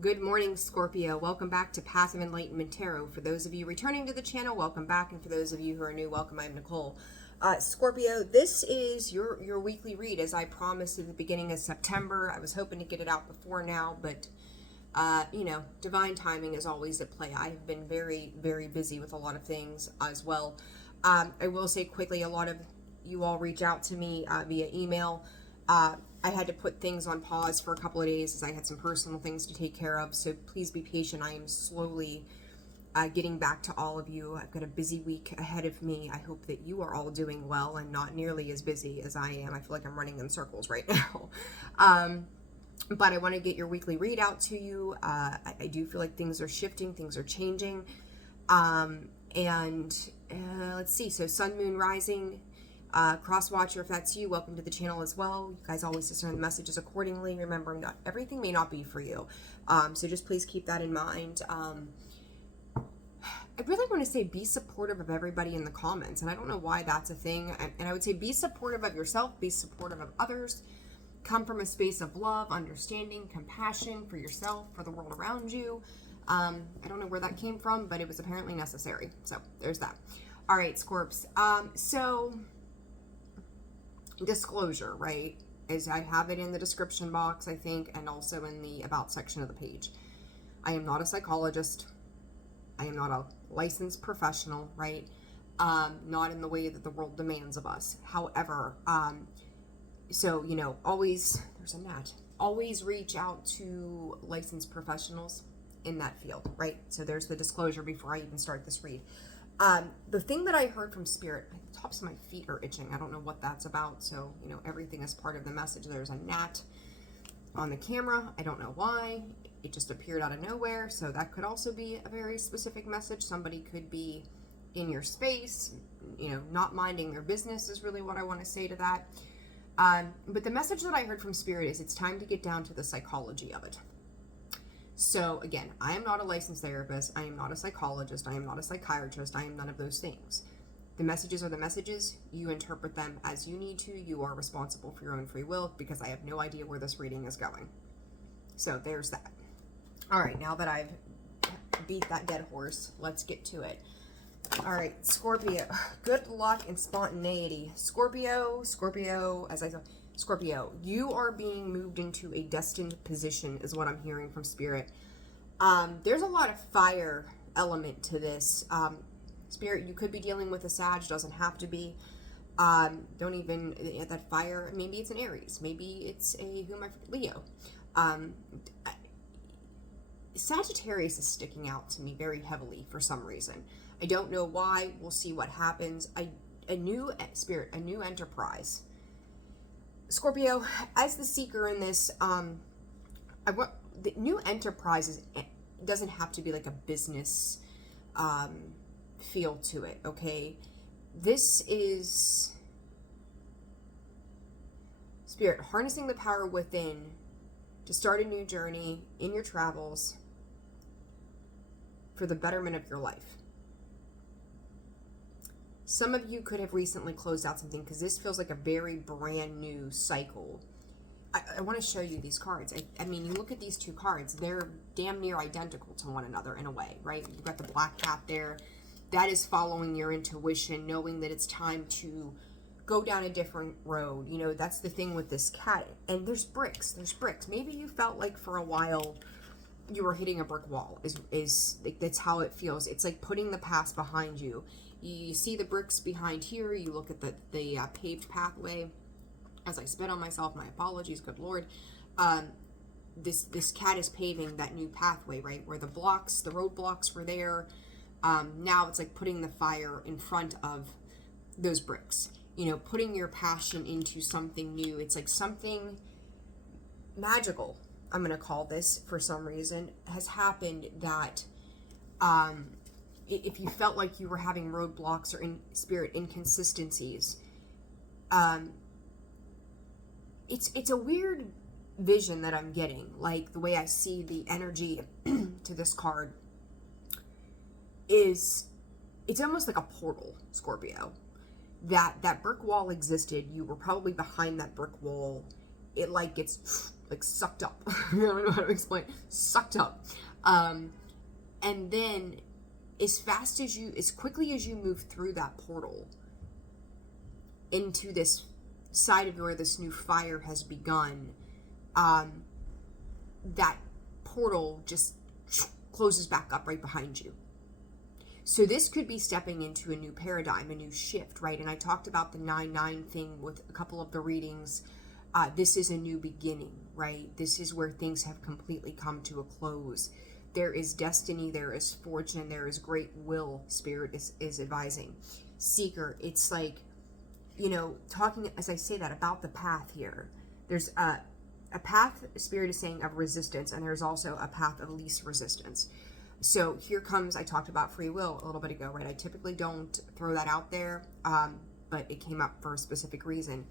Good morning, Scorpio. Welcome back to Passive Enlightenment Tarot. For those of you returning to the channel, welcome back. And for those of you who are new, welcome. I'm Nicole. Scorpio, this is your weekly read, as I promised at the beginning of September. I was hoping to get it out before now, but, divine timing is always at play. I've been very, very busy with a lot of things as well. I will say quickly, a lot of you all reach out to me via email. I had to put things on pause for a couple of days as I had some personal things to take care of, so please be patient. I am slowly getting back to all of you. I've got a busy week ahead of me. I hope that you are all doing well and not nearly as busy as I am. I feel like I'm running in circles right now. But I want to get your weekly read out to you. I do feel like things are shifting, things are changing. Let's see, so Sun, Moon, Rising, cross watcher, if that's you, welcome to the channel as well. You guys always discern the messages accordingly, remembering that everything may not be for you. So just please keep that in mind. I really want to say be supportive of everybody in the comments, and I don't know why that's a thing. And I would say be supportive of yourself, be supportive of others, come from a space of love, understanding, compassion for yourself, for the world around you. I don't know where that came from, but it was apparently necessary. So there's that. All right, Scorps. So disclosure, right, is I have it in the description box, I think, and also in the about section of the page. I am not a psychologist. I am not a licensed professional, right? Not in the way that the world demands of us. However, so, always, there's a gnat, always reach out to licensed professionals in that field, right? So there's the disclosure before I even start this read. The thing that I heard from Spirit, the tops of my feet are itching. I don't know what that's about. So, everything is part of the message. There's a gnat on the camera. I don't know why. It just appeared out of nowhere. So that could also be a very specific message. Somebody could be in your space, not minding their business is really what I want to say to that. But the message that I heard from Spirit is it's time to get down to the psychology of it. So again, I am not a licensed therapist. I am not a psychologist. I am not a psychiatrist. I am none of those things. The messages are the messages. You interpret them as you need to. You are responsible for your own free will, because I have no idea where this reading is going. So there's that. All right, now that I've beat that dead horse, let's get to it. All right, Scorpio, good luck and spontaneity. Scorpio, as I said, Scorpio, you are being moved into a destined position is what I'm hearing from Spirit. There's a lot of fire element to this. Spirit, you could be dealing with a Sag, doesn't have to be. Don't even, that fire, maybe it's an Aries, maybe it's a, Leo. Sagittarius is sticking out to me very heavily for some reason. I don't know why. We'll see what happens. A new enterprise. Scorpio, as the seeker in this, the new enterprise doesn't have to be like a business feel to it, okay? This is Spirit harnessing the power within to start a new journey in your travels for the betterment of your life. Some of you could have recently closed out something, because this feels like a very brand new cycle. I want to show you these cards. I mean, you look at these two cards, they're damn near identical to one another in a way, right? You've got the black cat there. That is following your intuition, knowing that it's time to go down a different road. That's the thing with this cat. And there's bricks. Maybe you felt like for a while you were hitting a brick wall. That's how it feels. It's like putting the past behind you. You see the bricks behind here. You look at the paved pathway. As I spit on myself, my apologies, good Lord. This cat is paving that new pathway, right? Where the roadblocks were there. Now it's like putting the fire in front of those bricks. Putting your passion into something new. It's like something magical, I'm going to call this, for some reason, has happened that if you felt like you were having roadblocks or in Spirit inconsistencies, it's a weird vision that I'm getting. Like the way I see the energy to this card is, it's almost like a portal, Scorpio. That brick wall existed. You were probably behind that brick wall. It like gets like sucked up. I don't know how to explain. Sucked up. And then as quickly as you move through that portal into this side of where this new fire has begun, that portal just closes back up right behind you. So this could be stepping into a new paradigm, a new shift, right? And I talked about the 9-9 thing with a couple of the readings. This is a new beginning, right? This is where things have completely come to a close. There is destiny, there is fortune, there is great will, Spirit is advising. Seeker, it's like, you know, talking, as I say that, about the path here. There's a path, Spirit is saying, of resistance, and there's also a path of least resistance. So here comes, I talked about free will a little bit ago, right? I typically don't throw that out there, but it came up for a specific reason.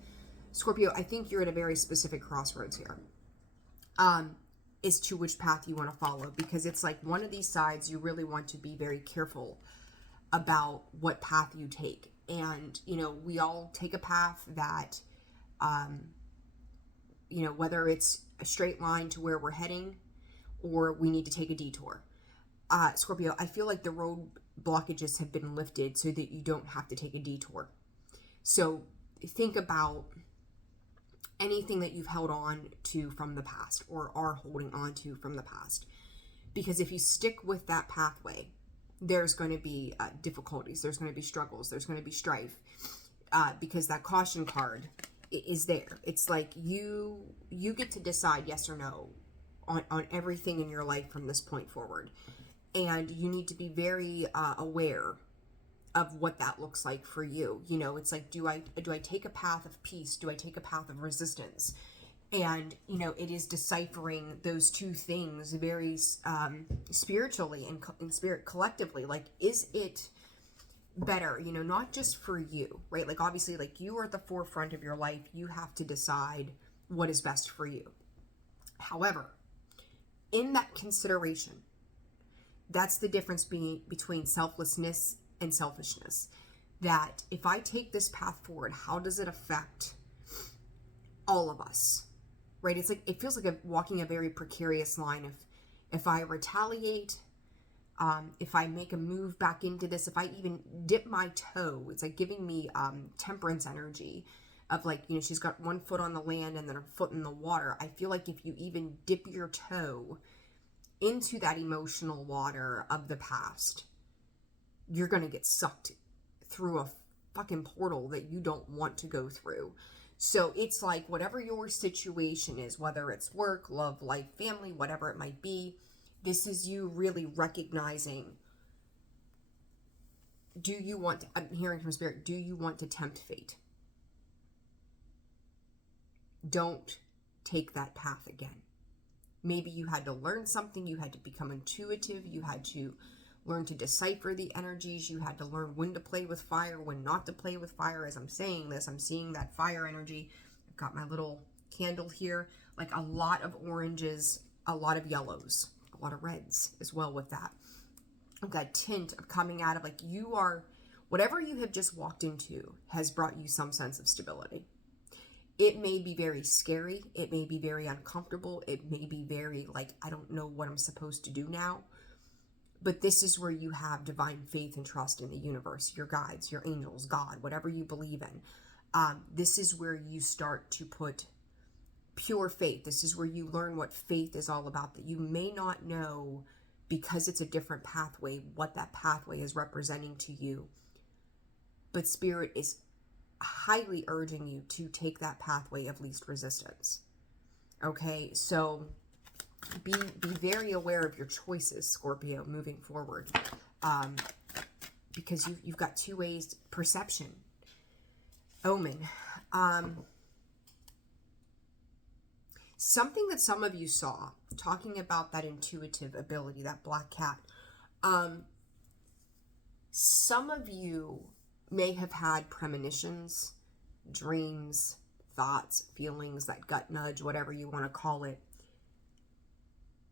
Scorpio, I think you're at a very specific crossroads here, as to which path you want to follow, because it's like one of these sides you really want to be very careful about what path you take. And, you know, we all take a path that, you know, whether it's a straight line to where we're heading or we need to take a detour. Scorpio, I feel like the road blockages have been lifted so that you don't have to take a detour. So think about anything that you've held on to from the past or are holding on to from the past. Because if you stick with that pathway, there's going to be difficulties, there's going to be struggles, there's going to be strife, because that caution card is there. It's like you get to decide yes or no on everything in your life from this point forward. And you need to be very aware of what that looks like for you. You know, it's like, do I take a path of peace? Do I take a path of resistance? And, you know, it is deciphering those two things very spiritually and in spirit collectively. Like, is it better, you know, not just for you, right? Like, obviously, like, you are at the forefront of your life. You have to decide what is best for you. However, in that consideration, that's the difference between selflessness and selfishness. That if I take this path forward, how does it affect all of us? Right? It's like, it feels like walking a very precarious line. If I retaliate, if I make a move back into this, if I even dip my toe, it's like giving me temperance energy of, like, you know, she's got one foot on the land and then a foot in the water. I feel like if you even dip your toe into that emotional water of the past, you're going to get sucked through a fucking portal that you don't want to go through. So it's like, whatever your situation is, whether it's work, love, life, family, whatever it might be, this is you really recognizing, do you want to, I'm hearing from Spirit, do you want to tempt fate? Don't take that path again. Maybe you had to learn something, you had to become intuitive, you had to learn to decipher the energies, you had to learn when to play with fire, when not to play with fire. As I'm saying this, I'm seeing that fire energy. I've got my little candle here, like a lot of oranges, a lot of yellows, a lot of reds as well with that. I've got tint of coming out of, like, you are, whatever you have just walked into has brought you some sense of stability. It may be very scary. It may be very uncomfortable. It may be very, like, I don't know what I'm supposed to do now. But this is where you have divine faith and trust in the universe, your guides, your angels, God, whatever you believe in. This is where you start to put pure faith. This is where you learn what faith is all about, that you may not know, because it's a different pathway, what that pathway is representing to you. But Spirit is highly urging you to take that pathway of least resistance. Okay, so be very aware of your choices, Scorpio, moving forward, because you've got two ways. Perception, omen, something that some of you saw, talking about that intuitive ability, that black cat. Some of you may have had premonitions, dreams, thoughts, feelings, that gut nudge, whatever you want to call it,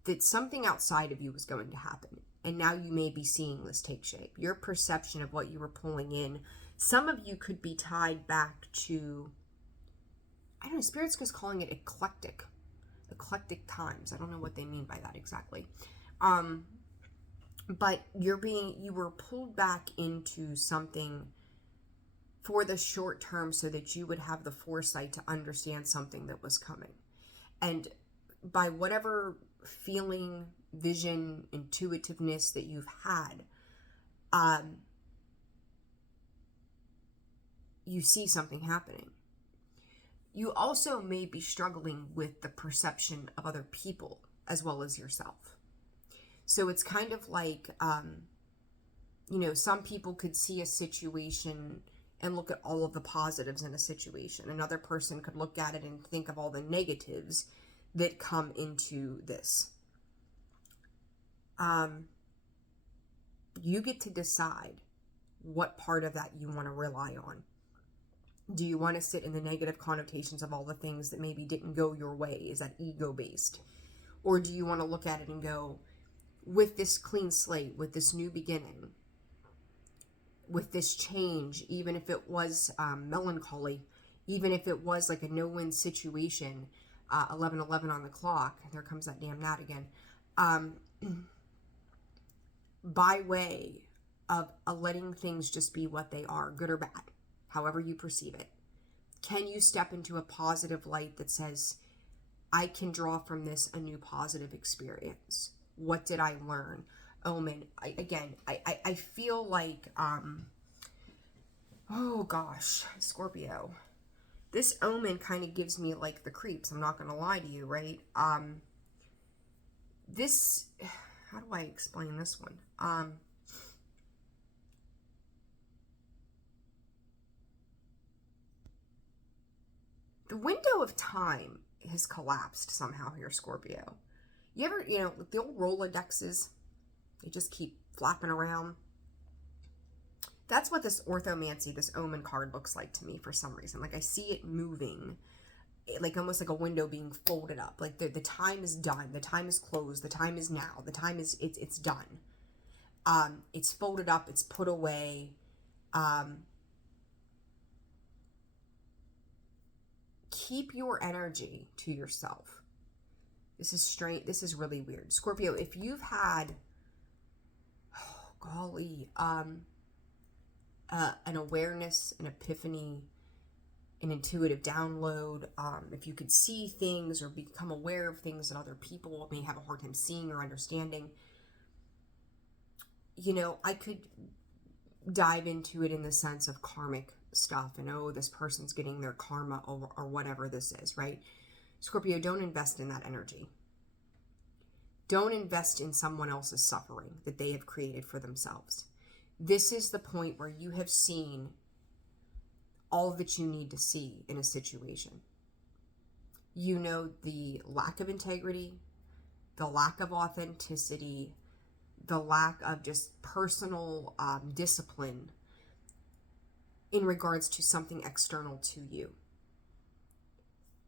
that something outside of you was going to happen. And now you may be seeing this take shape. Your perception of what you were pulling in, some of you could be tied back to, I don't know, Spirit's just calling it eclectic. eclectic times. I don't know what they mean by that exactly. But you were pulled back into something for the short term so that you would have the foresight to understand something that was coming. And by whatever feeling, vision, intuitiveness that you've had, you see something happening. You also may be struggling with the perception of other people as well as yourself. So it's kind of like, some people could see a situation and look at all of the positives in a situation. Another person could look at it and think of all the negatives that come into this. You get to decide what part of that you want to rely on. Do you want to sit in the negative connotations of all the things that maybe didn't go your way? Is that ego-based? Or do you want to look at it and go, with this clean slate, with this new beginning, with this change, even if it was melancholy, even if it was like a no-win situation, 11:11 on the clock, there comes that damn gnat again, by way of letting things just be what they are, good or bad, however you perceive it. Can you step into a positive light that says, I can draw from this a new positive experience? What did I learn? Omen. I feel like, oh gosh, Scorpio. This omen kind of gives me like the creeps. I'm not going to lie to you, right? How do I explain this one? The window of time has collapsed somehow here, Scorpio. You ever, the old Rolodexes, they just keep flapping around. That's what this orthomancy, this omen card looks like to me for some reason. Like I see it moving, like almost like a window being folded up. Like the time is done. The time is closed. The time is now. The time is, it's done. It's folded up. It's put away. Keep your energy to yourself. This is strange. This is really weird. Scorpio, if you've had, oh, golly, an awareness, an epiphany, an intuitive download, if you could see things or become aware of things that other people may have a hard time seeing or understanding, I could dive into it in the sense of karmic stuff and, oh, this person's getting their karma or whatever this is, right? Scorpio, don't invest in that energy. Don't invest in someone else's suffering that they have created for themselves. This is the point where you have seen all that you need to see in a situation. You know the lack of integrity, the lack of authenticity, the lack of just personal discipline in regards to something external to you.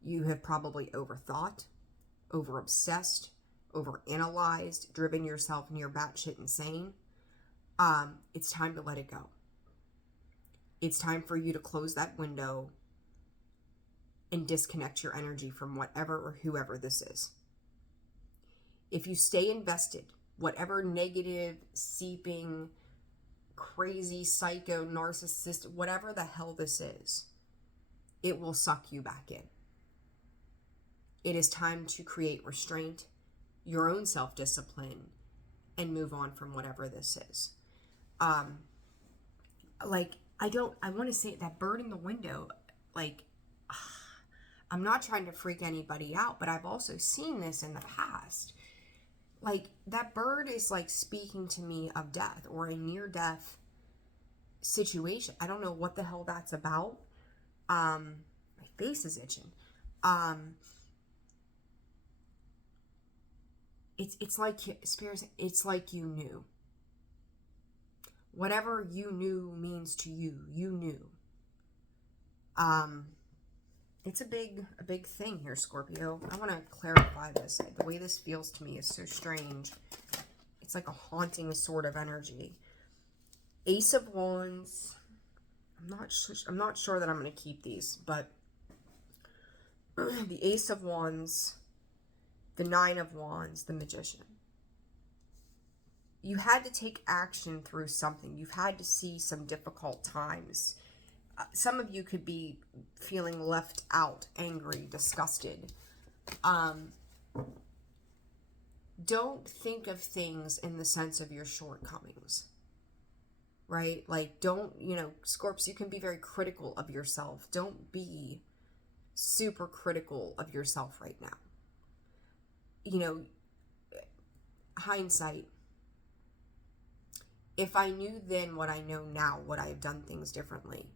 You have probably overthought, over-obsessed, over-analyzed, driven yourself near batshit insane. It's time to let it go. It's time for you to close that window and disconnect your energy from whatever or whoever this is. If you stay invested, whatever negative, seeping, crazy, psycho, narcissist, whatever the hell this is, it will suck you back in. It is time to create restraint, your own self-discipline, and move on from whatever this is. I want to say that bird in the window, I'm not trying to freak anybody out, but I've also seen this in the past. Like, that bird is like speaking to me of death or a near-death situation. I don't know what the hell that's about. My face is itching. It's like, spirits, it's like you knew. Whatever you knew means to you, you knew. It's a big thing here, Scorpio. I want to clarify this. The way this feels to me is so strange. It's like a haunting sort of energy. Ace of Wands. I'm not sure that I'm going to keep these, but the Ace of Wands, The Nine of Wands, the Magician. You had to take action through something. You've had to see some difficult times. Some of you could be feeling left out, angry, disgusted. Don't think of things in the sense of your shortcomings, right? Like, don't, Scorps, you can be very critical of yourself. Don't be super critical of yourself right now. Hindsight. If I knew then what I know now, would I have done things differently?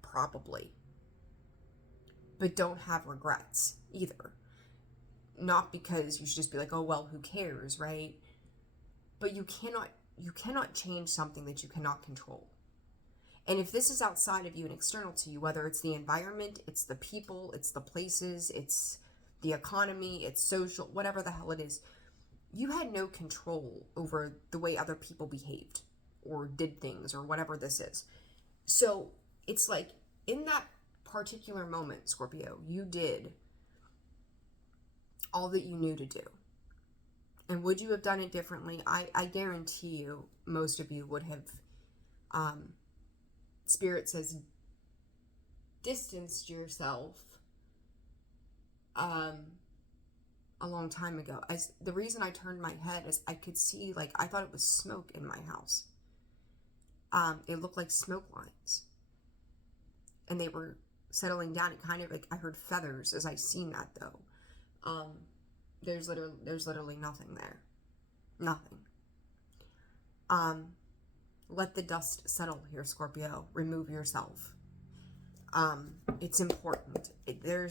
Probably. But don't have regrets either. Not because you should just be like, oh, well, who cares, right? But you cannot change something that you cannot control. And if this is outside of you and external to you, whether it's the environment, it's the people, it's the places, it's the economy, it's social, whatever the hell it is, you had no control over the way other people behaved or did things or whatever this is. So it's like, in that particular moment, Scorpio, you did all that you knew to do. And would you have done it differently? I guarantee you, most of you would have, Spirit says, distanced yourself a long time ago. As the reason I turned my head is I could see, like, I thought it was smoke in my house. It looked like smoke lines. And they were settling down. It kind of, like, I heard feathers as I seen that, though. There's literally nothing there. Nothing. Let the dust settle here, Scorpio. Remove yourself. It's important. There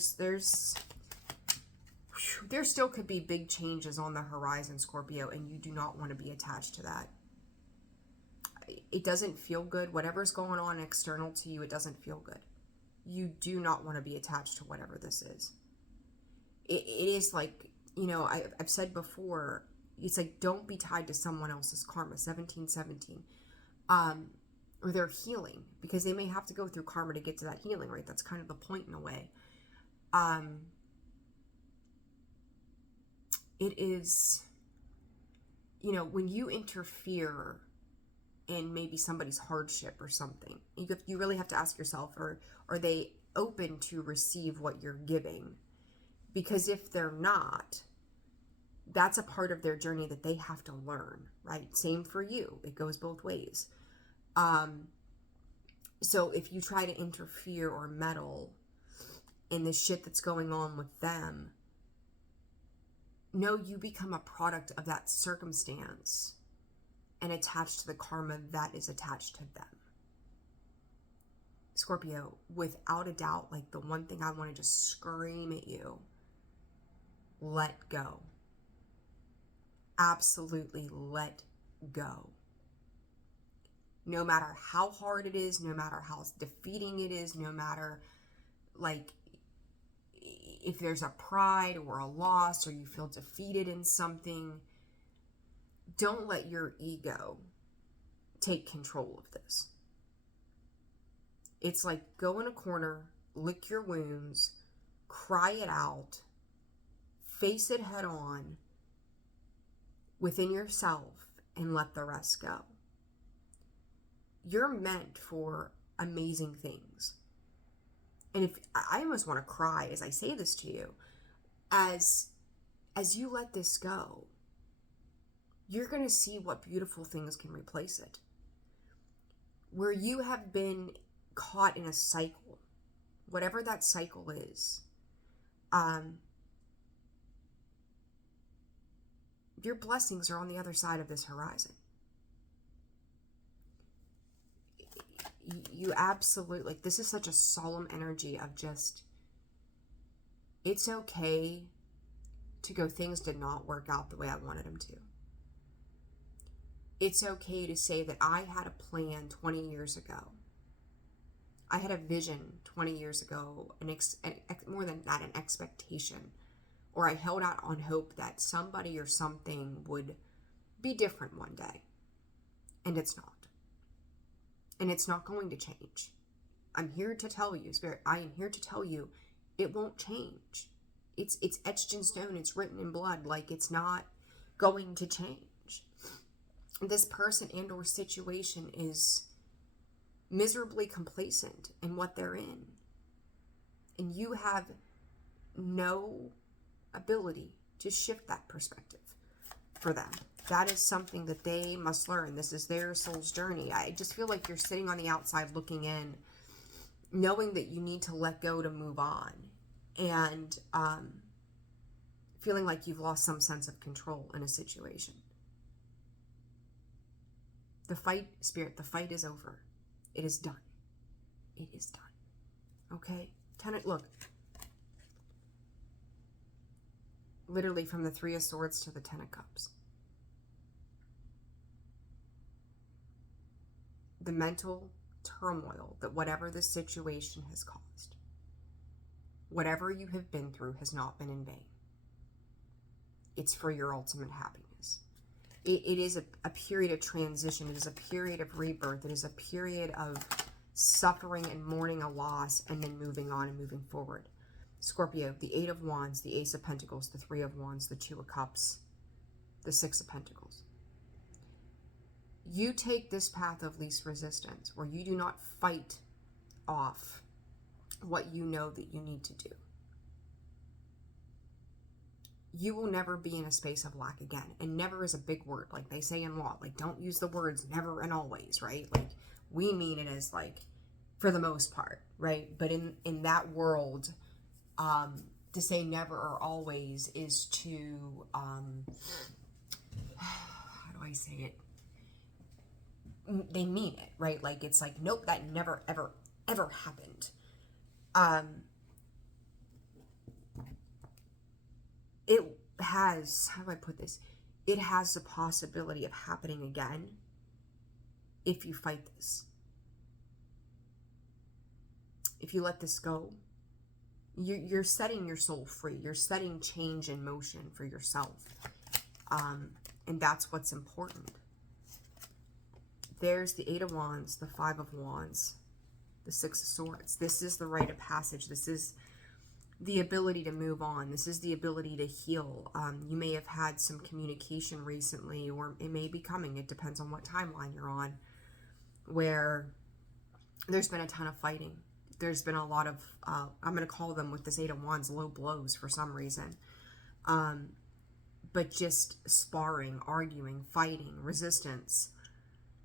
still could be big changes on the horizon, Scorpio, and you do not want to be attached to that. It doesn't feel good. Whatever's going on external to you, it doesn't feel good. You do not want to be attached to whatever this is. It is like, I've said before, it's like, don't be tied to someone else's karma, 1717. Or their healing, because they may have to go through karma to get to that healing, right? That's kind of the point in a way. It is, when you interfere in maybe somebody's hardship or something, you really have to ask yourself, are they open to receive what you're giving? Because if they're not, that's a part of their journey that they have to learn, right? Same for you. It goes both ways. So if you try to interfere or meddle in the shit that's going on with them, no, you become a product of that circumstance and attached to the karma that is attached to them. Scorpio, without a doubt, like, the one thing I want to just scream at you, let go. Absolutely let go. No matter how hard it is, no matter how defeating it is, no matter, like, if there's a pride or a loss or you feel defeated in something, don't let your ego take control of this. It's like, go in a corner, lick your wounds, cry it out, face it head on within yourself, and let the rest go. You're meant for amazing things. And if I almost want to cry as I say this to you, as you let this go, you're going to see what beautiful things can replace it. Where you have been caught in a cycle, whatever that cycle is, your blessings are on the other side of this horizon. You absolutely, like, this is such a solemn energy of just, it's okay to go, things did not work out the way I wanted them to. It's okay to say that I had a plan 20 years ago. I had a vision 20 years ago, more than that, an expectation. Or I held out on hope that somebody or something would be different one day. And it's not. And it's not going to change. I'm here to tell you, Spirit, I am here to tell you, it won't change. It's etched in stone. It's written in blood. Like, it's not going to change. This person and or situation is miserably complacent in what they're in. And you have no ability to shift that perspective for them. That is something that they must learn. This is their soul's journey. I just feel like you're sitting on the outside looking in, knowing that you need to let go to move on, and feeling like you've lost some sense of control in a situation. The fight, Spirit, the fight is over. It is done. It is done. Okay? Look. Literally from the Three of Swords to the Ten of Cups. The mental turmoil that whatever the situation has caused, whatever you have been through, has not been in vain. It's for your ultimate happiness. It is a period of transition. It is a period of rebirth. It is a period of suffering and mourning a loss, and then moving on and moving forward. Scorpio, the Eight of Wands, the Ace of Pentacles, the Three of Wands, the Two of Cups, the Six of Pentacles. You take this path of least resistance, where you do not fight off what you know that you need to do. You will never be in a space of lack again. And never is a big word, like they say in law. Like, don't use the words never and always, right? Like, we mean it as, like, for the most part, right? But in that world, to say never or always is to, how do I say it? They mean it, right? Like, it's like, nope, that never, ever, ever happened. It has, how do I put this? It has the possibility of happening again if you fight this. If you let this go, you're setting your soul free. You're setting change in motion for yourself. And that's what's important. There's the Eight of Wands, the Five of Wands, the Six of Swords. This is the rite of passage. This is the ability to move on. This is the ability to heal. You may have had some communication recently, or it may be coming. It depends on what timeline you're on, where there's been a ton of fighting. There's been a lot of, I'm going to call them, with this Eight of Wands, low blows for some reason. But just sparring, arguing, fighting, resistance.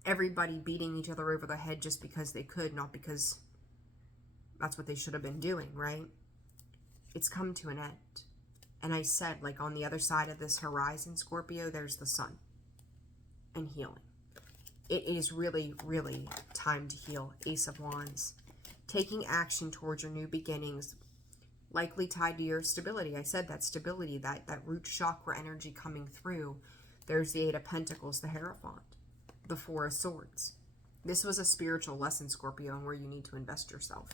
Everybody beating each other over the head just because they could, not because that's what they should have been doing, right? It's come to an end. And I said, like, on the other side of this horizon, Scorpio, there's the sun and healing. It is really, really time to heal. Ace of Wands. Taking action towards your new beginnings, likely tied to your stability. I said that stability, that root chakra energy coming through. There's the Eight of Pentacles, the Hierophant, the Four of Swords. This was a spiritual lesson, Scorpio, and where you need to invest yourself.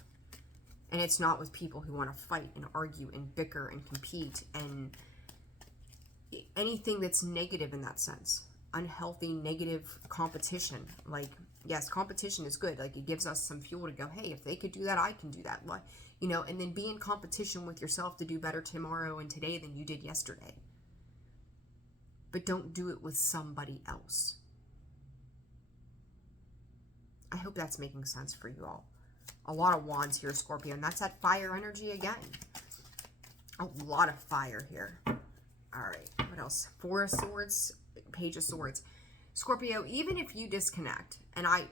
And it's not with people who want to fight and argue and bicker and compete and anything that's negative in that sense. Unhealthy, negative competition. Like, yes, competition is good. Like, it gives us some fuel to go, hey, if they could do that, I can do that. You know, and then be in competition with yourself to do better tomorrow and today than you did yesterday. But don't do it with somebody else. I hope that's making sense for you all. A lot of wands here, Scorpio, and that's that fire energy again. A lot of fire here. All right, what else? Four of Swords, Page of Swords. Scorpio, even if you disconnect, and I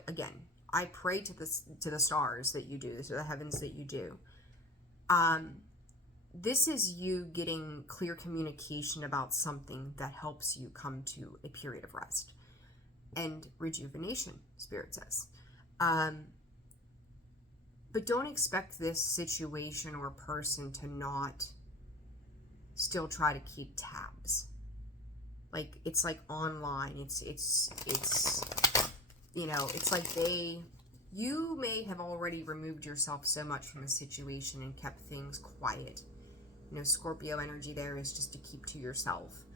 pray to the stars that you do, to the heavens that you do. This is you getting clear communication about something that helps you come to a period of rest and rejuvenation, Spirit says. But don't expect this situation or person to not still try to keep tabs. Like, it's like online. It's you know, it's like you may have already removed yourself so much from the situation and kept things quiet. You know, Scorpio energy there is just to keep to yourself.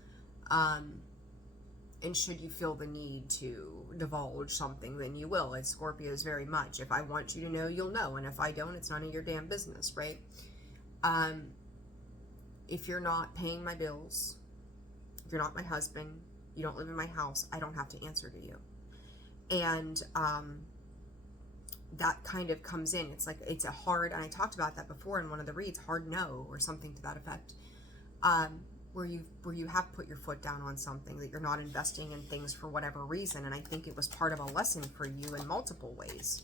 And should you feel the need to divulge something, then you will. It's Scorpios very much. If I want you to know, you'll know. And if I don't, it's none of your damn business, right? if you're not paying my bills, if you're not my husband, you don't live in my house, I don't have to answer to you. And that kind of comes in. It's like, it's a hard, and I talked about that before in one of the reads, hard no, or something to that effect. Where you have put your foot down on something, that you're not investing in things for whatever reason. And I think it was part of a lesson for you in multiple ways.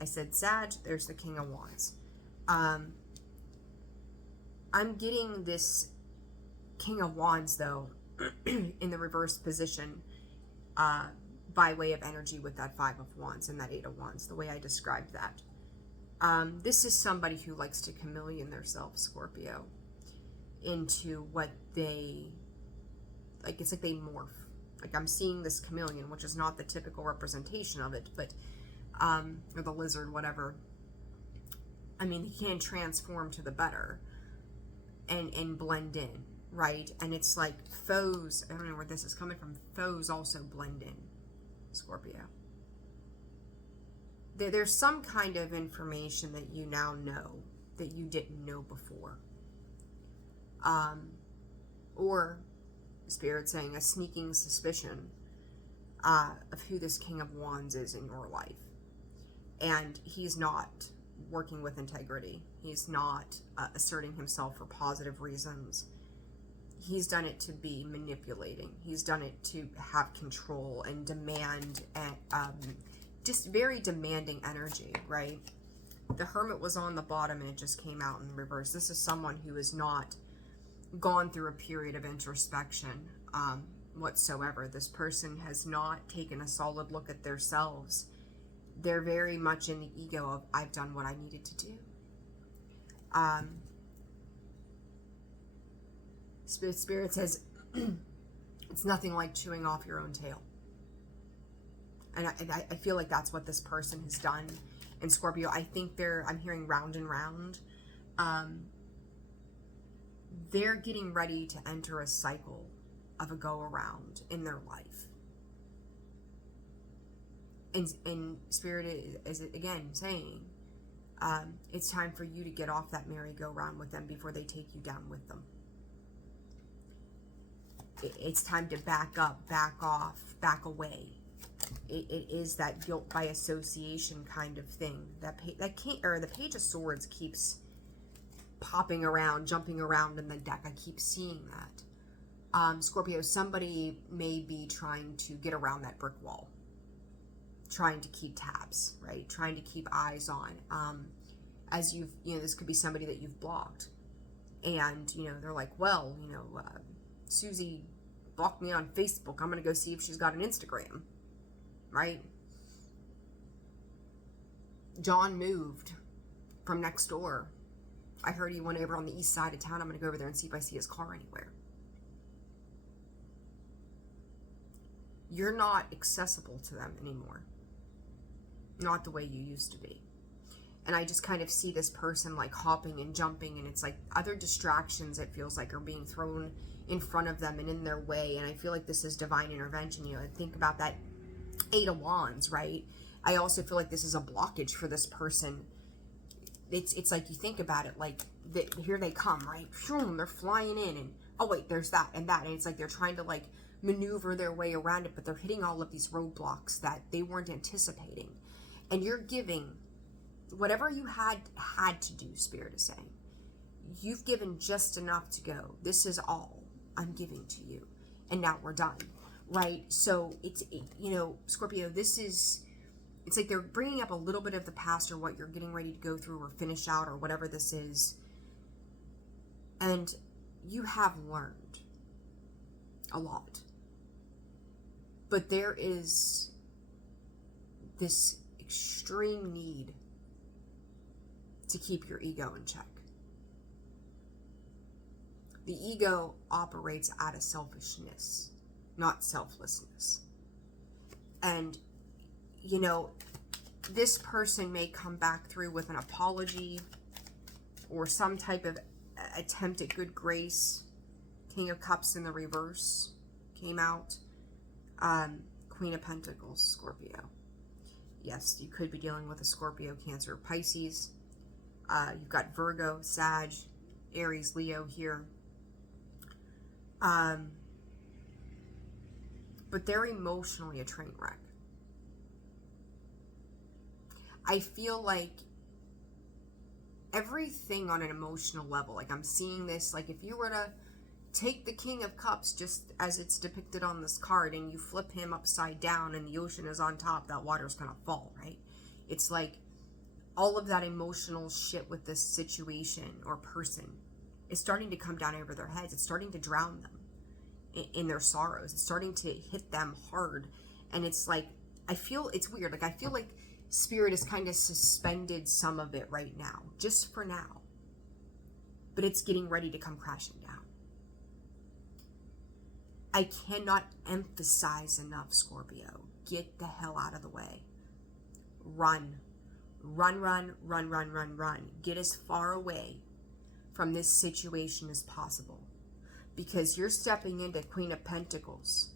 I said, Sag, there's the King of Wands. I'm getting this King of Wands, though, in the reverse position, by way of energy with that Five of Wands and that Eight of Wands, the way I described that. This is somebody who likes to chameleon themselves, Scorpio, into what they, like, it's like they morph. Like, I'm seeing this chameleon, which is not the typical representation of it, but, or the lizard, whatever. I mean, he can transform to the better and blend in, right? And it's like foes, I don't know where this is coming from, foes also blend in, Scorpio. There's some kind of information that you now know that you didn't know before. Or Spirit saying a sneaking suspicion of who this King of Wands is in your life. And he's not working with integrity. He's not asserting himself for positive reasons. He's done it to be manipulating. He's done it to have control and demand, and just very demanding energy, right? The Hermit was on the bottom and it just came out in reverse. This is someone who has not gone through a period of introspection whatsoever. This person has not taken a solid look at themselves. They're very much in the ego of, I've done what I needed to do. Spirit says, it's nothing like chewing off your own tail. And I feel like that's what this person has done. And Scorpio, I think I'm hearing round and round. They're getting ready to enter a cycle of a go-around in their life. And Spirit is again saying, it's time for you to get off that merry-go-round with them before they take you down with them. It's time to back up, back off, back away. It is that guilt by association kind of thing. The Page of Swords keeps popping around, jumping around in the deck. I keep seeing that. Scorpio, somebody may be trying to get around that brick wall, trying to keep tabs, right? Trying to keep eyes on. As this could be somebody that you've blocked, and they're like, well, Susie blocked me on Facebook. I'm gonna go see if she's got an Instagram, right? John moved from next door. I heard he went over on the east side of town. I'm gonna go over there and see if I see his car anywhere. You're not accessible to them anymore. Not the way you used to be. And I just kind of see this person like hopping and jumping, and it's like other distractions, it feels like, are being thrown in front of them and in their way. And I feel like this is divine intervention. I think about that Eight of Wands, right? I also feel like this is a blockage for this person. It's like, you think about it, like here they come, right? They're flying in, and oh wait, there's that and that, and it's like they're trying to like maneuver their way around it, but they're hitting all of these roadblocks that they weren't anticipating. And you're giving whatever you had to do, Spirit is saying. You've given just enough to go. This is all I'm giving to you, and now we're done, right? So it's Scorpio, it's like they're bringing up a little bit of the past, or what you're getting ready to go through or finish out, or whatever this is. And you have learned a lot. But there is this extreme need to keep your ego in check. The ego operates out of selfishness, not selflessness. And, this person may come back through with an apology or some type of attempt at good grace. King of Cups in the reverse came out. Queen of Pentacles, Scorpio. Yes, you could be dealing with a Scorpio, Cancer, Pisces. You've got Virgo, Sag, Aries, Leo here. But they're emotionally a train wreck. I feel like everything on an emotional level, like I'm seeing this, like if you were to take the King of Cups just as it's depicted on this card and you flip him upside down and the ocean is on top, that water's gonna fall, right? It's like all of that emotional shit with this situation or person is starting to come down over their heads. It's starting to drown them in their sorrows. It's starting to hit them hard. And it's like, I feel, it's weird. Like I feel like Spirit is kind of suspended some of it right now, just for now. But it's getting ready to come crashing down. I cannot emphasize enough, Scorpio. Get the hell out of the way. Run. Run, run, run, run, run, run. Get as far away from this situation as possible. Because you're stepping into Queen of Pentacles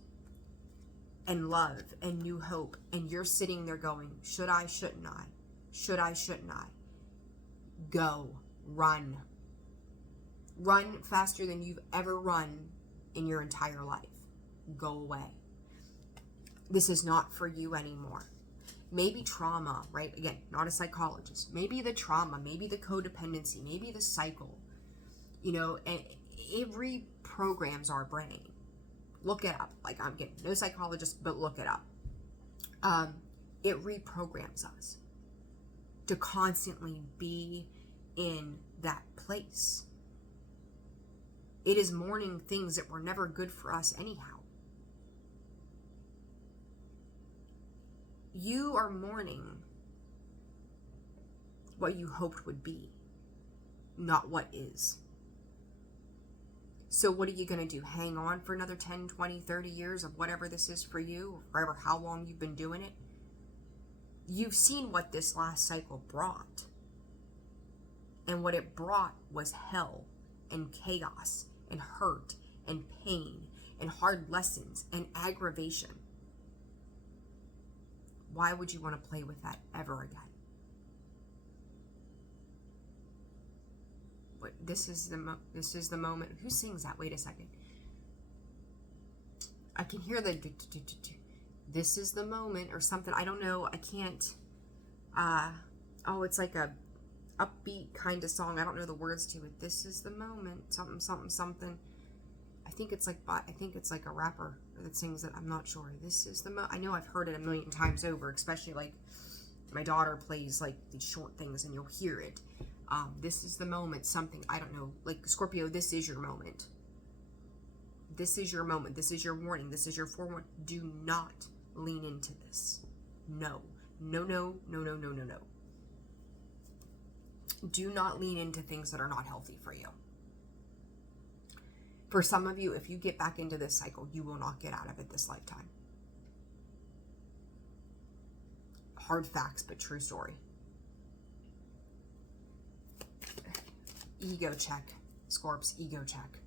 and love and new hope. And you're sitting there going, should I, shouldn't I? Should I, shouldn't I? Go. Run. Run faster than you've ever run in your entire life. Go away. This is not for you anymore. Maybe trauma, right? Again, not a psychologist. Maybe the trauma, maybe the codependency, maybe the cycle. You know, and it reprograms our brain. Look it up. Like, I'm getting no psychologist, but look it up. It reprograms us to constantly be in that place. It is mourning things that were never good for us anyhow. You are mourning what you hoped would be, not what is. So what are you going to do? Hang on for another 10, 20, 30 years of whatever this is for you, or forever how long you've been doing it? You've seen what this last cycle brought. And what it brought was hell and chaos and hurt and pain and hard lessons and aggravation. Why would you want to play with that ever again? What, this is the moment. Who sings that? Wait a second. I can hear the this is the moment or something. I don't know. I can't. Oh, it's like a upbeat kind of song. I don't know the words to it. This is the moment. Something, something, something. I think it's like a rapper that sings it. I'm not sure. This is the I know I've heard it a million times over, especially like my daughter plays like these short things and you'll hear it. This is the moment, something, I don't know, like Scorpio, this is your moment. This is your moment. This is your warning. This is your forewarning. Do not lean into this. No. No, no, no, no, no, no, no. Do not lean into things that are not healthy for you. For some of you, if you get back into this cycle, you will not get out of it this lifetime. Hard facts, but true story. Ego check. Scorp's ego check.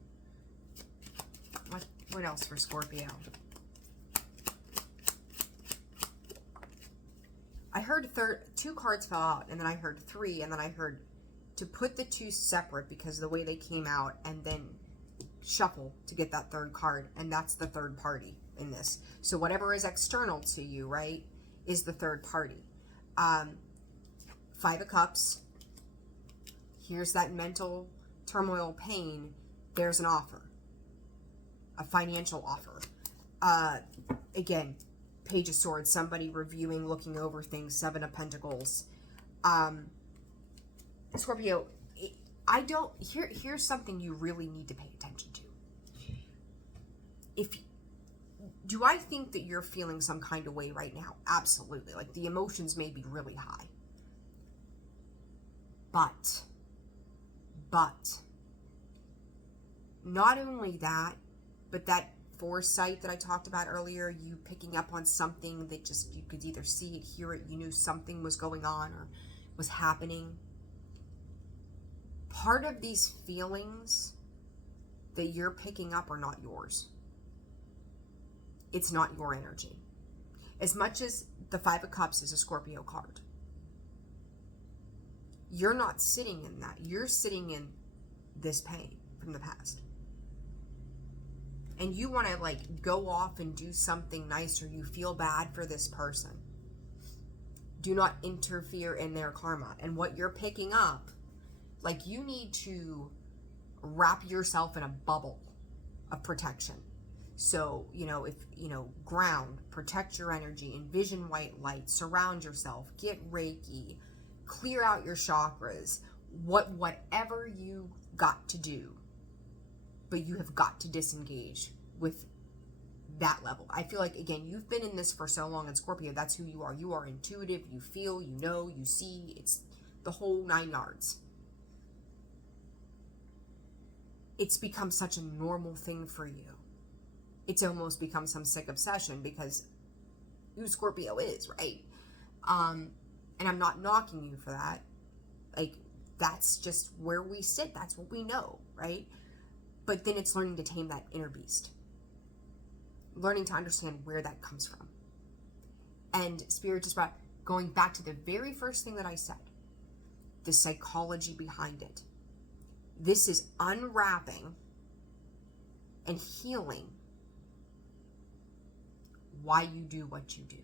What else for Scorpio? I heard two cards fell out, and then I heard three, and then I heard to put the two separate because the way they came out, and then shuffle to get that third card, and that's the third party in this. So whatever is external to you, right, is the third party. Five of Cups. Here's that mental turmoil, pain. There's an offer. A financial offer. Again, Page of Swords. Somebody reviewing, looking over things. Seven of Pentacles. Scorpio, here's something you really need to pay attention to. Do I think that you're feeling some kind of way right now? Absolutely. Like the emotions may be really high. But not only that, but that foresight that I talked about earlier, you picking up on something that just, you could either see it, hear it, you knew something was going on or was happening. Part of these feelings that you're picking up are not yours. It's not your energy. As much as the Five of Cups is a Scorpio card, you're not sitting in that. You're sitting in this pain from the past. and you want to like go off and do something nice, or you feel bad for this person, do not interfere in their karma. And what you're picking up, like, you need to wrap yourself in a bubble of protection. So, if, ground, protect your energy, envision white light, surround yourself, get Reiki, clear out your chakras, whatever you got to do, but you have got to disengage with that level. I feel like, again, you've been in this for so long in Scorpio. That's who you are. You are intuitive. You feel, you know, you see. It's the whole 9 yards. It's become such a normal thing for you. It's almost become some sick obsession, because who Scorpio is, right? And I'm not knocking you for that. Like, that's just where we sit. That's what we know, right? But then it's learning to tame that inner beast. Learning to understand where that comes from. And Spirit just brought, going back to the very first thing that I said, the psychology behind it. This is unwrapping and healing why you do what you do.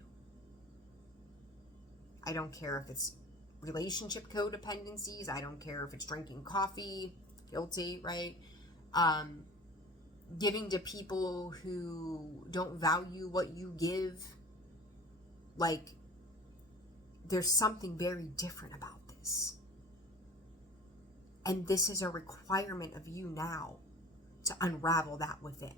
I don't care if it's relationship codependencies. I don't care if it's drinking coffee, guilty, right? Giving to people who don't value what you give. Like, there's something very different about this. And this is a requirement of you now to unravel that within,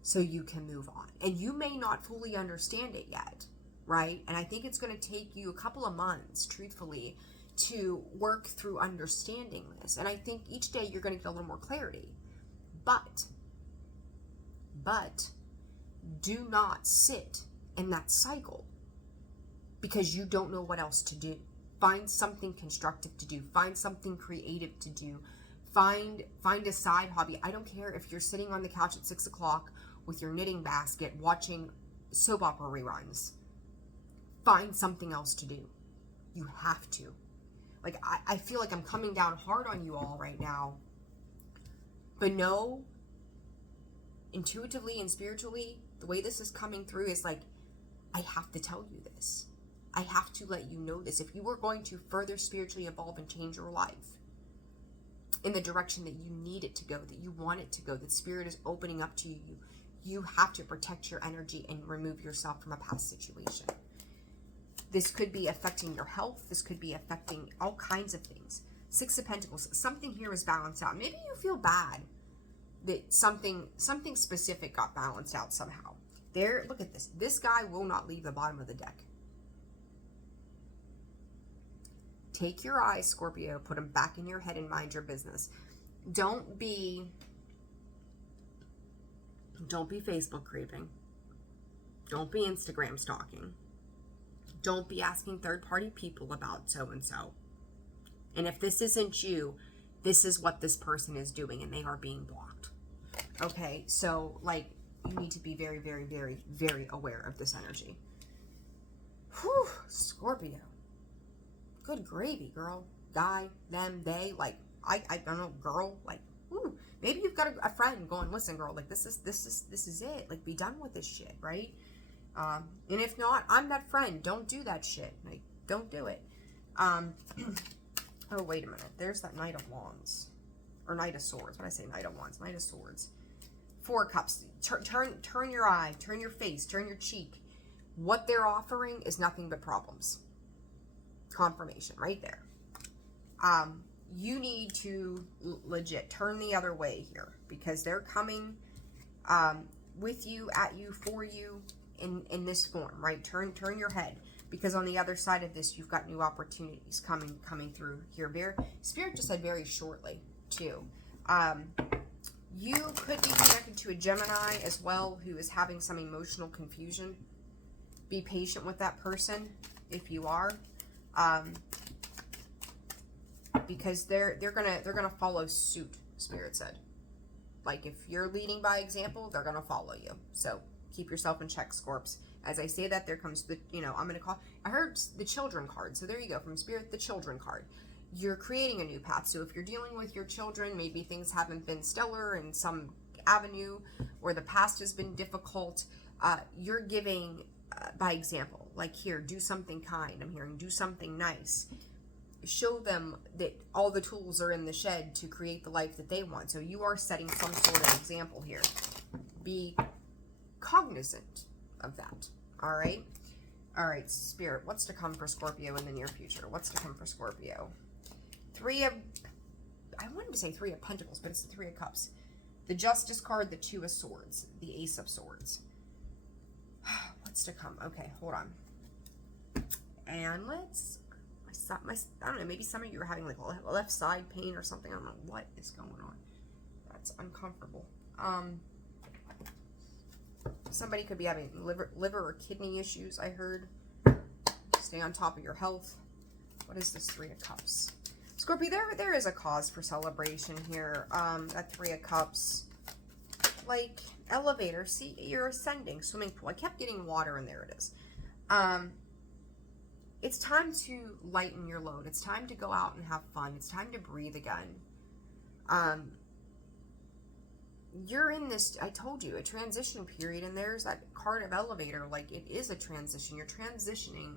so you can move on. And you may not fully understand it yet, right? And I think it's going to take you a couple of months, truthfully, to work through understanding this. And I think each day you're going to get a little more clarity. But do not sit in that cycle because you don't know what else to do. Find something constructive to do. Find something creative to do. Find a side hobby. I don't care if you're sitting on the couch at 6 o'clock with your knitting basket watching soap opera reruns. Find something else to do. You have to. Like, I feel like I'm coming down hard on you all right now. But know, intuitively and spiritually, the way this is coming through is like, I have to tell you this. I have to let you know this. If you are going to further spiritually evolve and change your life in the direction that you need it to go, that you want it to go, that Spirit is opening up to you, you have to protect your energy and remove yourself from a past situation. This could be affecting your health. This could be affecting all kinds of things. 6 of Pentacles. Something here is balanced out. Maybe you feel bad that something specific got balanced out somehow. There, look at this. This guy will not leave the bottom of the deck. Take your eyes, Scorpio, put them back in your head and mind your business. Don't be Facebook creeping. Don't be Instagram stalking. Don't be asking third-party people about so-and-so. And if this isn't you, this is what this person is doing, and they are being blocked. Okay, so, like, you need to be very, very, very, very aware of this energy. Whew, Scorpio. Good gravy, girl. Guy, them, they, like, I don't know, girl, like, whew. Maybe you've got a friend going, listen, girl, like, this is it. Like, be done with this shit, right? And if not, I'm that friend. Don't do that shit. Like, don't do it. Oh, wait a minute. There's that Knight of Wands. Or Knight of Swords. When I say Knight of Wands, Knight of Swords. 4 Cups. Turn your eye. Turn your face. Turn your cheek. What they're offering is nothing but problems. Confirmation right there. You need to legit turn the other way here, because they're coming with you, at you, for you in this form, right? Turn your head, because on the other side of this, you've got new opportunities coming through here. Spirit just said very shortly too. You could be connected to a Gemini as well who is having some emotional confusion. Be patient with that person if you are. Because they're gonna follow suit, Spirit said. Like, if you're leading by example, they're gonna follow you. So keep yourself in check, Scorps. As I say that, there comes the, I'm gonna call, I heard the children card. So there you go, from Spirit, the children card. You're creating a new path. So if you're dealing with your children, maybe things haven't been stellar and some avenue where the past has been difficult. You're giving by example. Like, here, do something kind. I'm hearing do something nice. Show them that all the tools are in the shed to create the life that they want. So you are setting some sort of example here. Be cognizant of that. All right. All right, Spirit, what's to come for Scorpio in the near future? What's to come for Scorpio? I wanted to say Three of Pentacles, but it's the Three of Cups. The Justice card, the Two of Swords, the Ace of Swords. What's to come? Okay, hold on. And let's, I don't know, maybe some of you are having like left side pain or something. I don't know what is going on. That's uncomfortable. Somebody could be having liver or kidney issues, I heard. Stay on top of your health. What is this Three of Cups? Scorpio, there is a cause for celebration here. That Three of Cups. Like, elevator. See, you're ascending. Swimming pool. I kept getting water, and there it is. It's time to lighten your load. It's time to go out and have fun. It's time to breathe again. You're in this, I told you, a transition period, and there's that card of elevator. Like, it is a transition. You're transitioning.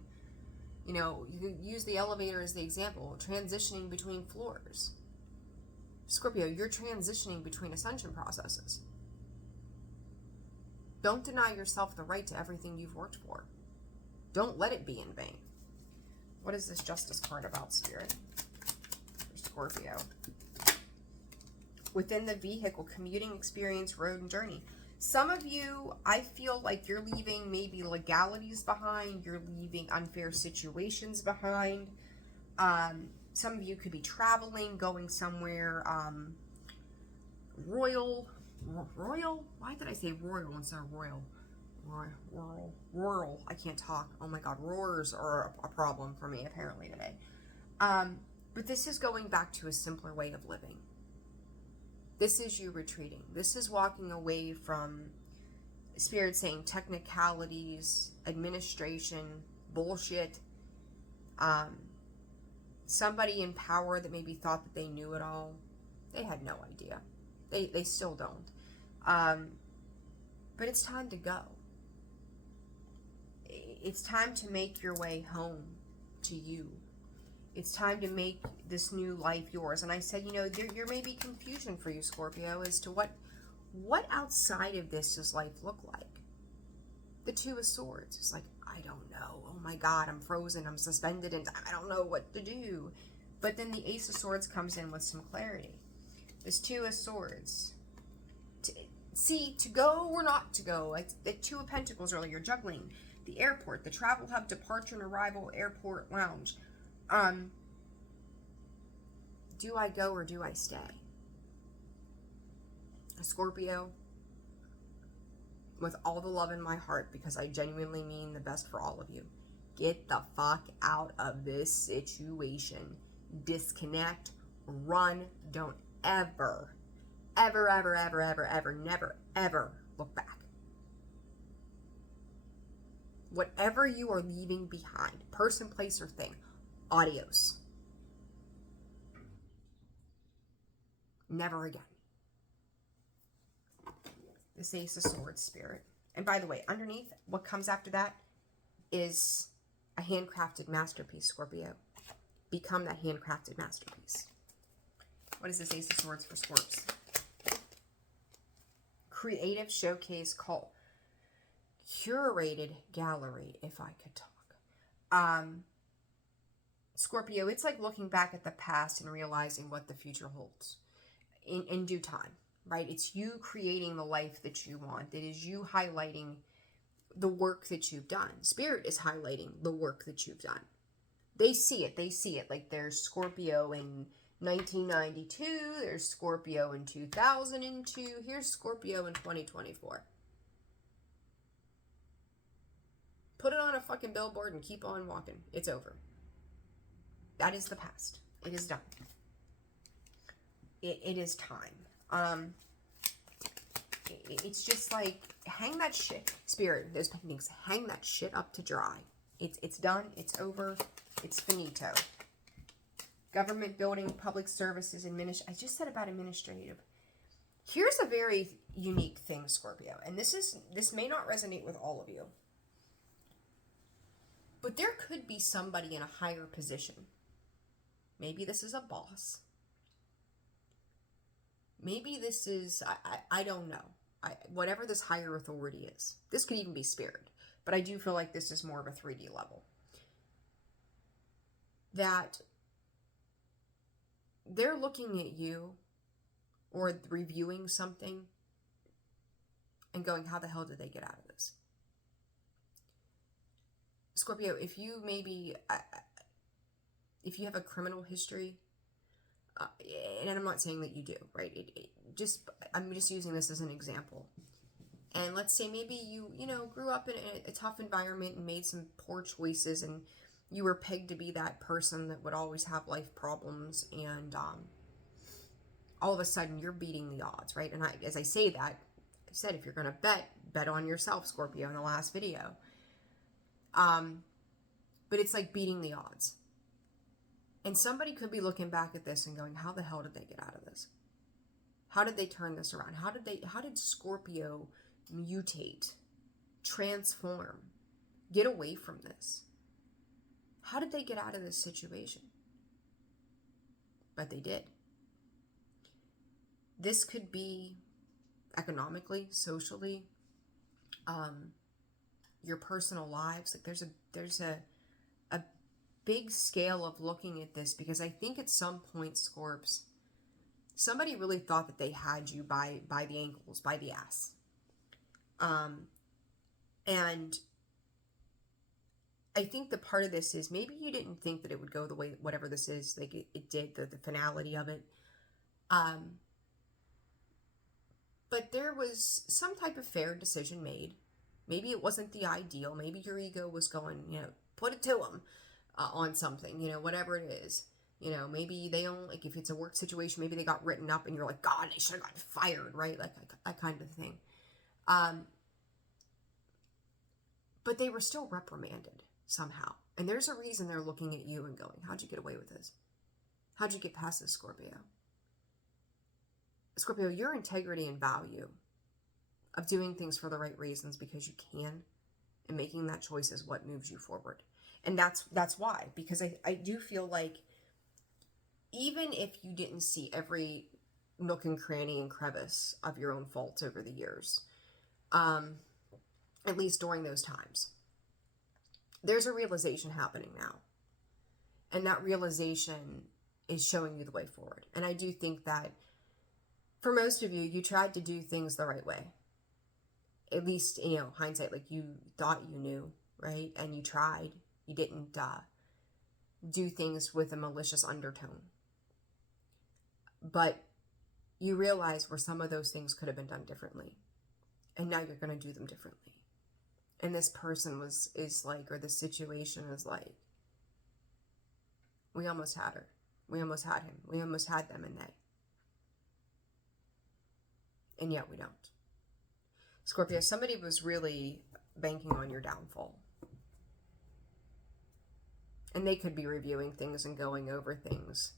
You know, you use the elevator as the example. Transitioning between floors. Scorpio, you're transitioning between ascension processes. Don't deny yourself the right to everything you've worked for. Don't let it be in vain. What is this Justice card about, Spirit? For Scorpio. Within the vehicle, commuting experience, road, and journey. Some of you, I feel like you're leaving maybe legalities behind. You're leaving unfair situations behind. Some of you could be traveling, going somewhere royal. Why did I say royal instead of royal? Rural. I can't talk. Oh my God, roars are a problem for me apparently today. But this is going back to a simpler way of living. This is you retreating. This is walking away from, Spirit saying, technicalities, administration, bullshit. Somebody in power that maybe thought that they knew it all. They had no idea. They still don't. But it's time to go. It's time to make your way home to you. It's time to make this new life yours. And I said, you know, there may be confusion for you, Scorpio, as to what outside of this does life look like? The Two of Swords. It's like, I don't know. Oh my God, I'm frozen. I'm suspended and I don't know what to do. But then the Ace of Swords comes in with some clarity. This Two of Swords. To go or not to go. Like the Two of Pentacles earlier, juggling. The airport, the travel hub, departure and arrival, airport, lounge. Do I go or do I stay? A Scorpio, with all the love in my heart, because I genuinely mean the best for all of you, get the fuck out of this situation. Disconnect, run, don't ever, never, ever look back. Whatever you are leaving behind, person, place, or thing, adios. Never again. This Ace of Swords, Spirit. And by the way, underneath, what comes after that is a handcrafted masterpiece, Scorpio. Become that handcrafted masterpiece. What is this Ace of Swords for Scorps? Creative showcase call. Curated gallery, if I could talk. Scorpio, it's like looking back at the past and realizing what the future holds in due time, right? It's you creating the life that you want. It is you highlighting the work that you've done. Spirit is highlighting the work that you've done. They see it. Like, there's Scorpio in 1992, there's Scorpio in 2002, here's Scorpio in 2024. Put it on a fucking billboard and keep on walking. It's over. That is the past. It is done. It is time. It's just like, hang that shit, Spirit, those paintings, hang that shit up to dry. It's done. It's over. It's finito. Government building, public services, I just said about administrative. Here's a very, unique thing, Scorpio. And this may not resonate with all of you. But there could be somebody in a higher position. Maybe this is a boss. Maybe this is, I don't know. Whatever this higher authority is. This could even be spirit. But I do feel like this is more of a 3D level. That they're looking at you or reviewing something and going, how the hell did they get out of this? Scorpio, if you have a criminal history, and I'm not saying that you do, right? I'm just using this as an example. And let's say maybe you grew up in a tough environment and made some poor choices, and you were pegged to be that person that would always have life problems, and all of a sudden you're beating the odds, right? And as I say that, I said if you're going to bet on yourself, Scorpio, in the last video. But it's like beating the odds. And somebody could be looking back at this and going, how the hell did they get out of this? How did they turn this around? How did Scorpio mutate, transform, get away from this? How did they get out of this situation? But they did. This could be economically, socially, your personal lives. Like there's a big scale of looking at this, because I think at some point, Scorps, somebody really thought that they had you by the ankles, by the ass. And I think the part of this is maybe you didn't think that it would go the way, whatever this is, like it did, the finality of it. But there was some type of fair decision made. Maybe it wasn't the ideal. Maybe your ego was going, put it to them on something, whatever it is. Maybe they don't, like, if it's a work situation, maybe they got written up and you're like, God, they should have gotten fired, right? Like that kind of thing. But they were still reprimanded somehow. And there's a reason they're looking at you and going, how'd you get away with this? How'd you get past this, Scorpio? Scorpio, your integrity and value of doing things for the right reasons because you can, and making that choice is what moves you forward. And that's why, because I do feel like even if you didn't see every nook and cranny and crevice of your own faults over the years, at least during those times, there's a realization happening now. And that realization is showing you the way forward. And I do think that for most of you, you tried to do things the right way. At least, hindsight, like you thought you knew, right? And you tried. You didn't do things with a malicious undertone. But you realize where some of those things could have been done differently. And now you're going to do them differently. And this person is like, or the situation is like, we almost had her. We almost had him. We almost had them, and they. And yet we don't. Scorpio, somebody was really banking on your downfall. And they could be reviewing things and going over things.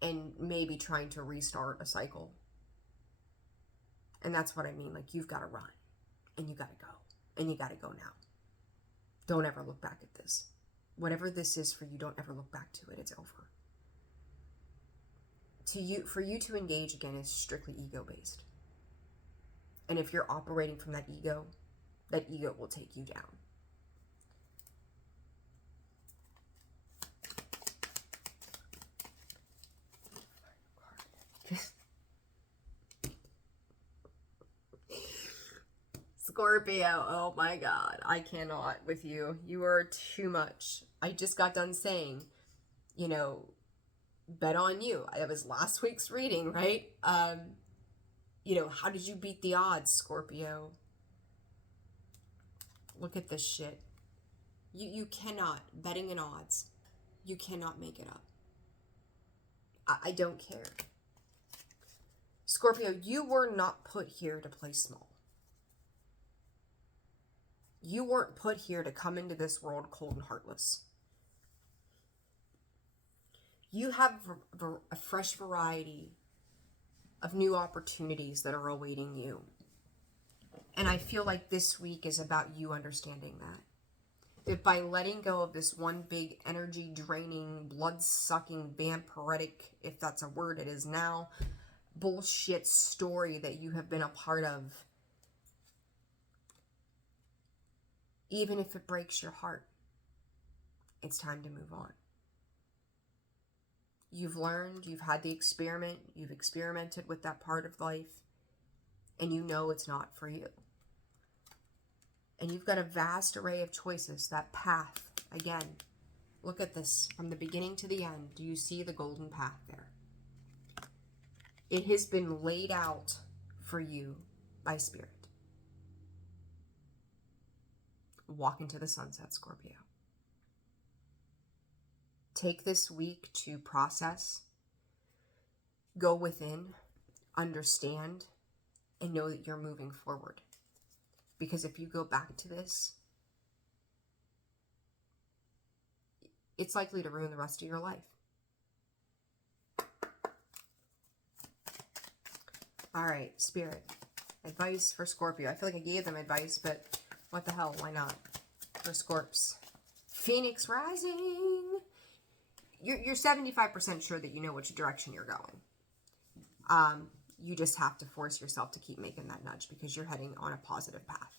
And maybe trying to restart a cycle. And that's what I mean. Like, you've got to run. And you got to go. And you got to go now. Don't ever look back at this. Whatever this is for you, don't ever look back to it. It's over. For you to engage again is strictly ego-based. And if you're operating from that ego will take you down. Scorpio, oh my God, I cannot with you. You are too much. I just got done saying, bet on you. That was last week's reading, right? How did you beat the odds, Scorpio? Look at this shit. You cannot, betting in odds, you cannot make it up. I don't care. Scorpio, you were not put here to play small. You weren't put here to come into this world cold and heartless. You have a fresh variety of new opportunities that are awaiting you. And I feel like this week is about you understanding that. That by letting go of this one big energy draining, blood sucking, vampiric, if that's a word it is now, bullshit story that you have been a part of, even if it breaks your heart, it's time to move on. You've learned, you've had the experiment, you've experimented with that part of life, and you know it's not for you. And you've got a vast array of choices. That path, again, look at this from the beginning to the end. Do you see the golden path there? It has been laid out for you by Spirit. Walk into the sunset, Scorpio. Take this week to process, go within, understand, and know that you're moving forward. Because if you go back to this, it's likely to ruin the rest of your life. All right, Spirit. Advice for Scorpio. I feel like I gave them advice, but what the hell? Why not? For Scorps. Phoenix rising. You're 75% sure that you know which direction you're going. You just have to force yourself to keep making that nudge because you're heading on a positive path.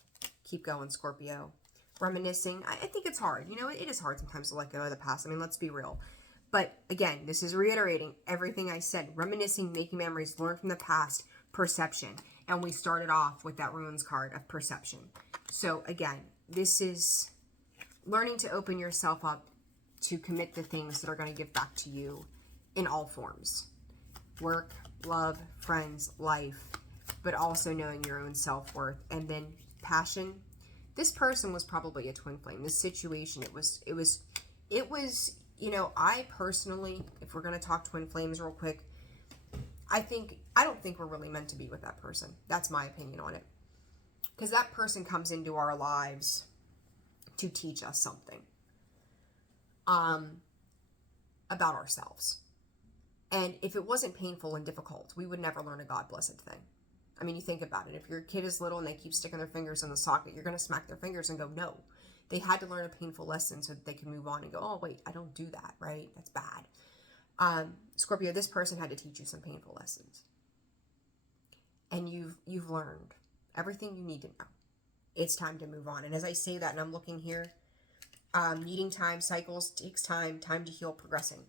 Keep going, Scorpio. Reminiscing. I think it's hard. You know, it is hard sometimes to let go of the past. I mean, let's be real. But again, this is reiterating everything I said. Reminiscing, making memories, learn from the past, perception. And we started off with that runes card of perception. So again, this is learning to open yourself up to commit the things that are going to give back to you in all forms. Work, love, friends, life, but also knowing your own self-worth. And then passion. This person was probably a twin flame. This situation, it was, you know, I personally, if we're going to talk twin flames real quick, I don't think we're really meant to be with that person. That's my opinion on it. Because that person comes into our lives to teach us something about ourselves. And if it wasn't painful and difficult, we would never learn a God blessed thing. I mean, you think about it. If your kid is little and they keep sticking their fingers in the socket, you're going to smack their fingers and go, no. They had to learn a painful lesson so that they can move on and go, oh, wait, I don't do that, right? That's bad. Scorpio, this person had to teach you some painful lessons. And you've learned everything you need to know. It's time to move on. And as I say that, and I'm looking here, needing time, cycles, takes time to heal, progressing.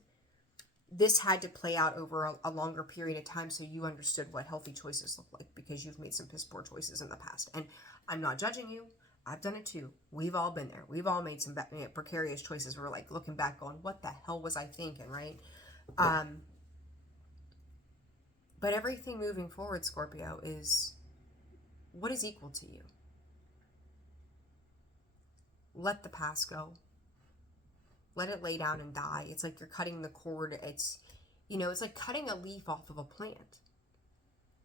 This had to play out over a longer period of time so you understood what healthy choices look like because you've made some piss poor choices in the past. And I'm not judging you. I've done it too. We've all been there. We've all made some precarious choices. We're like looking back going, what the hell was I thinking, right? But everything moving forward, Scorpio, is what is equal to you. Let the past go. Let it lay down and die. It's like you're cutting the cord. It's, you know, it's like cutting a leaf off of a plant.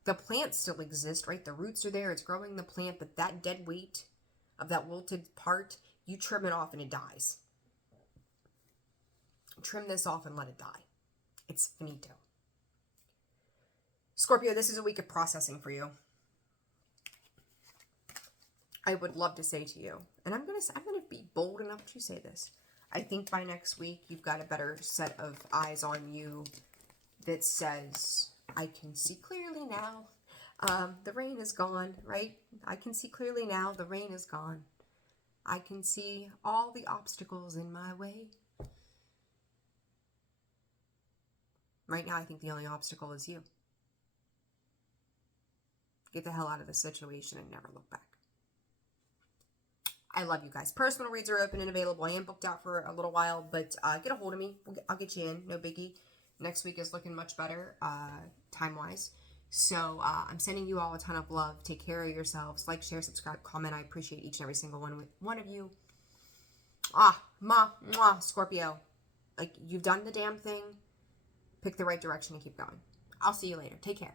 The plant still exists, right? The roots are there. It's growing the plant, but that dead weight of that wilted part, you trim it off and it dies. Trim this off and let it die. It's finito. Scorpio, this is a week of processing for you. I would love to say to you, and I'm gonna be bold enough to say this. I think by next week, you've got a better set of eyes on you that says, I can see clearly now. The rain is gone, right? I can see clearly now. The rain is gone. I can see all the obstacles in my way. Right now, I think the only obstacle is you. Get the hell out of the situation and never look back. I love you guys. Personal reads are open and available. I am booked out for a little while, but get a hold of me. I'll get you in. No biggie. Next week is looking much better time-wise. So I'm sending you all a ton of love. Take care of yourselves. Like, share, subscribe, comment. I appreciate each and every single one of you. Scorpio. Like, you've done the damn thing. Pick the right direction and keep going. I'll see you later. Take care.